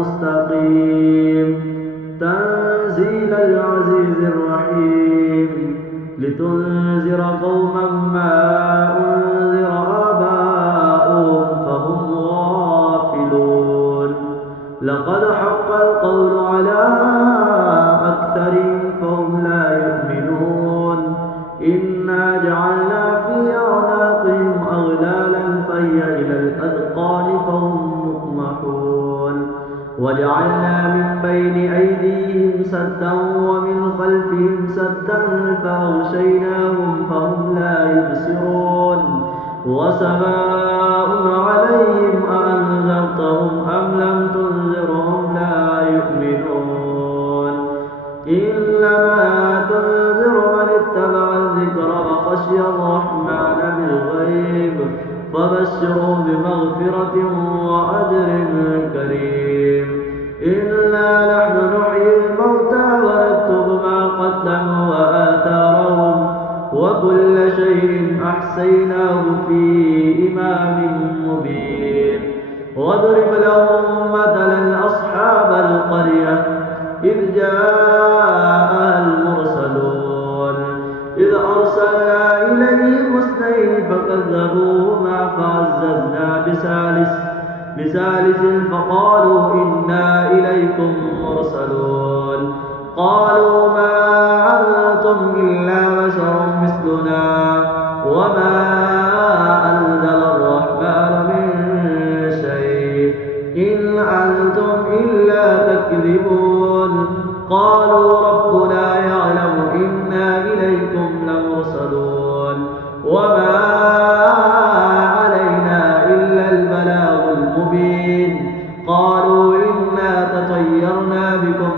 مستقيم تنزيل العزيز الرحيم لتنذر قوما ما أنذر آباؤهم فهم غافلون لقد حق القول على أكثرهم فهم لا يؤمنون إنا جعلنا في أعناقهم أغلالا فهي إلى الأذقان فهم مقمحون وجعلنا من بين أيديهم سدا ومن خلفهم سدا فأغشيناهم فهم لا يبصرون وسواء عليهم أأنذرتهم أم لم تنذرهم لا يؤمنون إنما تنذر من اتبع الذكر وخشي الرحمن بالغيب فبشره بمغفرة وأجر كريم إنا نحن نحيي الموتى ونكتب ما قدموا وآثارهم وكل شيء أحصيناه في إمام مبين واضرب لهم مثلا أصحاب القرية إذ جاءها المرسلون إذ أرسلنا إليهم اثنين فكذبوهما فعززنا بثالث فقالوا إنا إليكم مرسلون قالوا ما أنتم إلا بشر مثلنا وما أنزل الرحمن من شيء إن أنتم إلا تكذبون قالوا ربنا يعلم إنا إليكم لمرسلون وما علينا إلا البلاغ المبين قالوا إنا تطيرنا بكم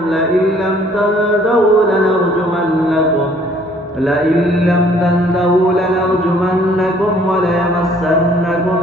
لئن لم تنتهوا لنرجمنكم وليمسنكم